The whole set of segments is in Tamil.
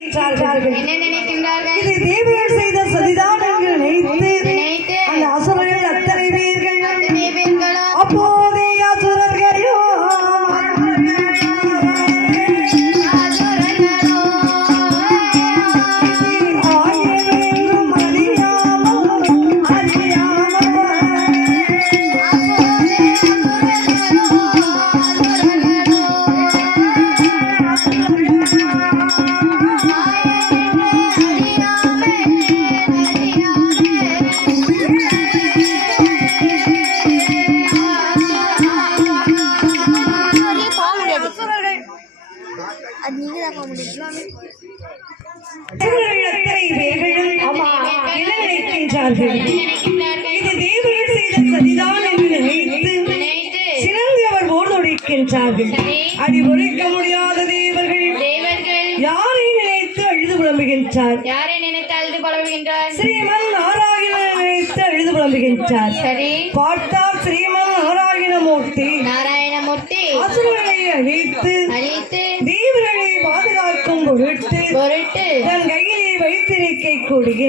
என்ன நினைக்கின்றார்கள்? இது தேவர்கள் செய்த சதிதான் என்று நினைத்து அந்த அசுரர்கள் அத்தனை பேர்களும் அப்போதே அசுரர்களோ இது தேவர்கள் செய்த சதிதான் என்று நினைத்து சிறந்தவர் போல் நொடிக்கின்றார்கள். அடி உரைக்க முடியாத தேவர்கள் யாரை நினைத்து அழுது புலம்புகின்றார்? ஸ்ரீமன் நாராயணன் நினைத்து அழுது புலம்புகின்றார். பார்த்தால் ஸ்ரீமன் நாராயணமூர்த்தி அசுரர்களை அழித்து தேவர்களை பாதுகாக்கும் பொருட்டு தன் கையிலே வைத்திருக்கக்கூடிய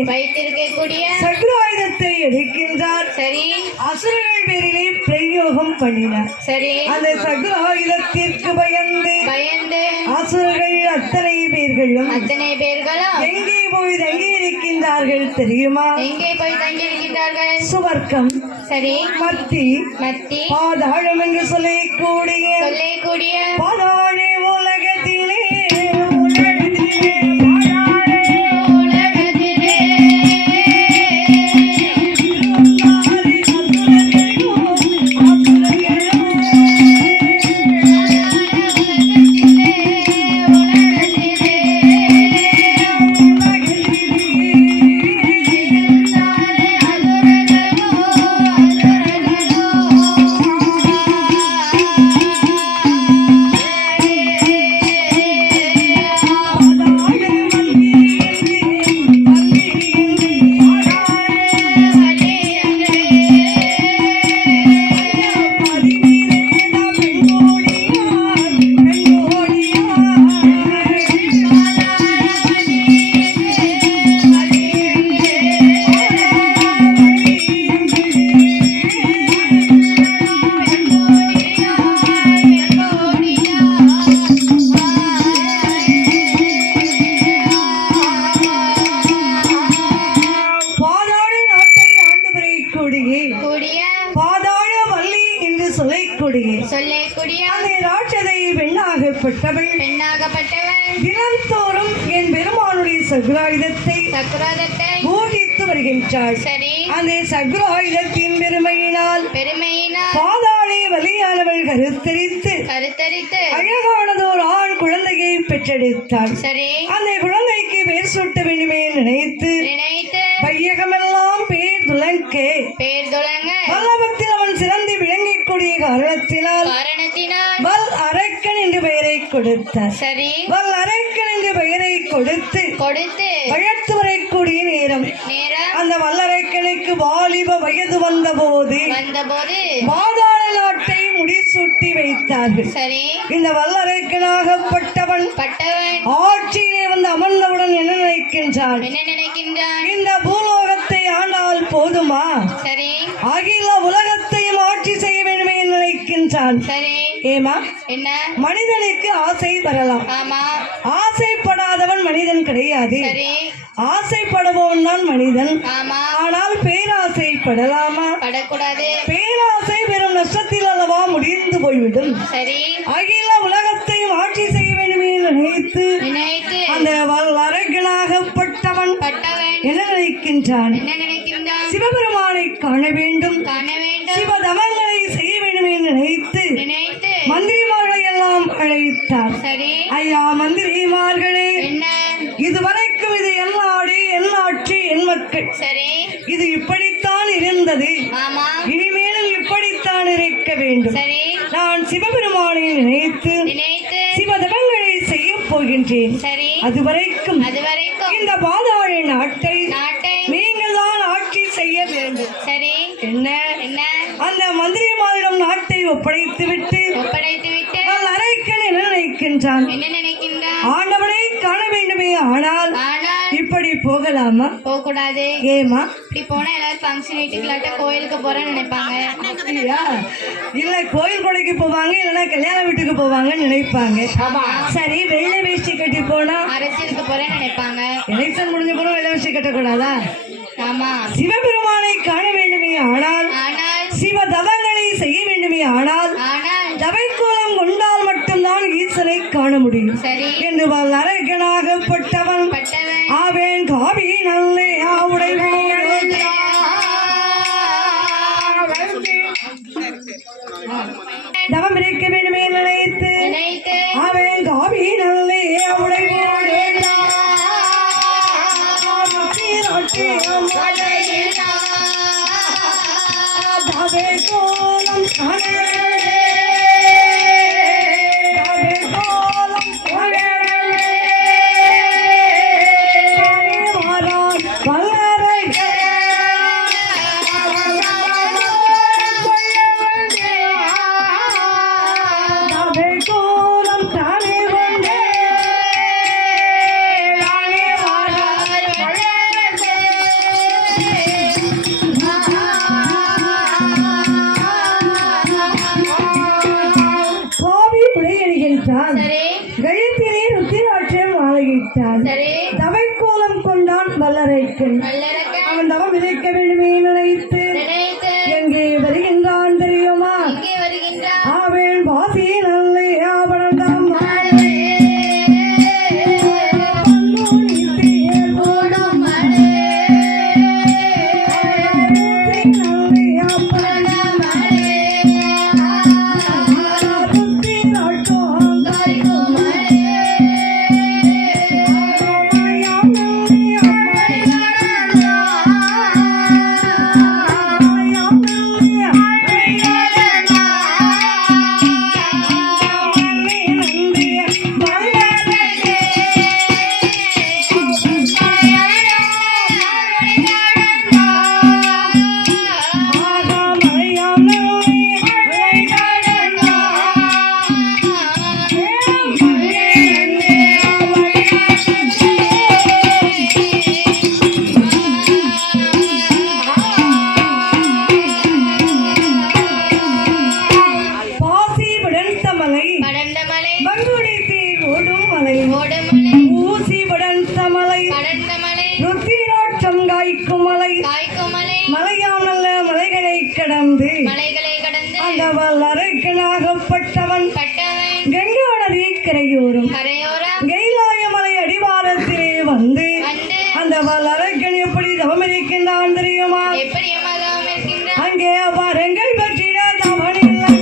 சக்ராயுதத்தை எடுக்கின்றார். அசுரர்கள் பேரிலே பிரயோகம் பண்ணினார். அந்த சக்ராயுதத்திற்கு பயந்து அசுரர்கள் அத்தனை பேர்களும் எங்கே போய் தங்கி இருக்கின்றார்கள் தெரியுமா? சுவர்க்கம், மத்தி, பாதாளம் என்று சொல்லக்கூடிய பாதாள உலகத்திலே தினந்தோறும் என் பெருமானுடைய சக்ராயுதத்தை பூஜித்து வருகின்றாள். அந்த சக்ராயுதத்தின் பெருமையினால் பாதாளே வலியானவள் கருத்தரித்து அழகானதோர் ஆண் குழந்தையை பெற்றெடுத்தாள். அந்த குழந்தைக்கு பேர் சூட்ட வேண்டுமே நினைத்து பையகமெல்லாம் பேர் துலங்க வல்லபத்தில் அவன் சிறந்து விளங்கக்கூடிய காரணத்தினால் வல் அரக்கன் என்று பெயரை கொடுத்தார். வல் அரக்கன் என்று பெயரை கொடுத்து வளர்த்து வரக்கூடிய நேரம் அந்த வல்லரக்கனுக்கு வாலிப வயது வந்த போது பாதாள நாட்டை முடிசூட்டி வைத்தார்கள். இந்த வல்லரக்கனாகப்பட்டவன் ஆட்சியிலே வந்து அமர்ந்தவுடன் என்ன நினைக்கின்றான்? இந்த பூலோகத்தை ஆண்டால் போதுமா, அகில உலகத்தையும் ஆட்சி செய்ய வேண்டுமே நினைக்கின்றான். ஏமா மனிதனுக்கு ஆசை வரலாம், ஆசைப்படாதவன் மனிதன் கிடையாது. ஆசைப்படுபவன் தான் மனிதன். ஆனால் பேராசைப்படலாமா? பேராசை பெரும் நஷ்டத்தில் அல்லவா முடிந்து போய்விடும். அகில உலகத்தையும் ஆட்சி செய்ய வேண்டுமே நினைத்து அந்த அரக்கனாகப்பட்டவன் என்ன நினைக்கின்றான்? சிவபெருமானை காண வேண்டும், சிவதமங்களை செய்ய வேண்டும் என்று நினைத்து மந்திரிமார்களை எல்லாம் அழைத்தார். ஐயா மந்திரிமார்களே, இதுவரைக்கும் இது என் நாடு, என் ஆட்சி, என் மக்கள், இது இப்படித்தான் இருந்தது, இனிமேலும் இப்படித்தான் இருக்க வேண்டும். நான் சிவபெருமானை நினைத்து சிவதமங்களை செய்ய போகின்றேன். அதுவரைக்கும் இந்த பாதாள நாட்டை நீங்கள் தான் ஆட்சி செய்ய வேண்டும். என்ன அந்த மந்திரிமாரிடம் நாட்டை ஒப்படைத்து விட்டு அரக்கன் என்ன நினைக்கின்றான்? ஆண்டவனை காண வேண்டுமே ஆனால் இப்படி போகலாமா? போக கூடாது. ஏமா? இப்படி போனா எல்லாரும் ஃபங்க்ஷன் வீட்டுக்கு கோயிலுக்கு போறேன்னு நினைப்பாங்க. இல்ல கோயில் கொடைக்கு போவாங்க, இல்லைன்னா கல்யாண வீட்டுக்கு போவாங்கன்னு நினைப்பாங்க. சரி, வெள்ளை வேஷ்டி கட்டி போனா அரசியலுக்கு போறேன்னு நினைப்பாங்க. எலெக்ஷன் முடிஞ்ச போனா வெள்ளை வேஷ்டி கட்டக்கூடாதா? ஆமா. சிவபெருமானை காண வேண்டுமே ஆனால் சிவ தவங்களை செய்ய வேண்டுமே ஆனால் தவைக்கோலம் கொண்டால் மட்டும்தான் ஈசனை காண முடியும் என்று அரக்கனாகப்பட்டவன் அவன் காவி நல்லே ஆவுடை தவம் இருக்க வேண்டுமே நினைத்து அவன் காவி நல்லே ஆவுடை தவைக்கோலம் கழுத்திலே ருத்திராட்சம் ஆகிட்டான். தவைக்கோலம் கொண்டான் வல்லரைக்கன். அவன் தவம் விதைக்க வேண்டுமே நினைத்து எங்கே வருகின்றான் தெரியுமா? அவன் வாசி நல்ல ஆபரணம் அந்த வல்லரைக்கனாகப்பட்டவன் கங்கா நதி கரையோரம் கைலாய மலை அடிவாரத்திலே வந்து அந்த வல்லரைக்கன் எப்படி தவம் இருக்கின்றான் தெரியுமா? அங்கே வரங்கள் பற்றிட தவணில்லை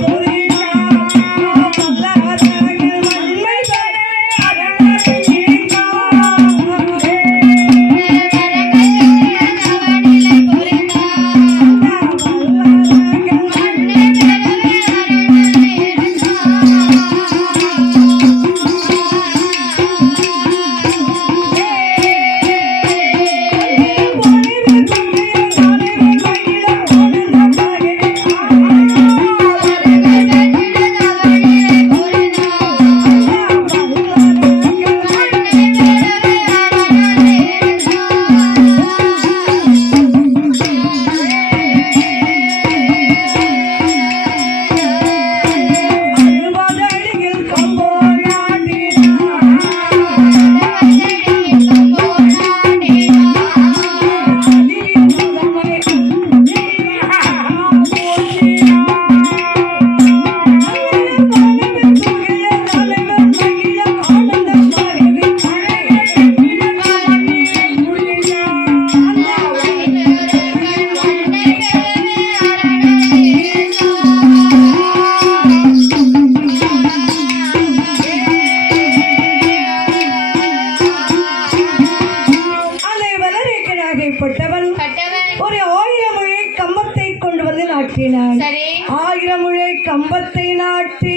ஒரு 1000 முழை கம்பத்தை கொண்டு வந்து நாட்டினான். 1000 முழை கம்பத்தை நாட்டி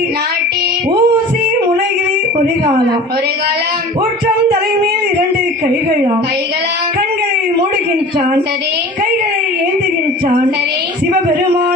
ஊசி முனையிலே ஒரு காலம் உற்றம் தலைமேல் 2 கைகளாம் கண்களை மூடுகின்றான், கைகளை ஏந்துகின்றான். சிவபெருமான்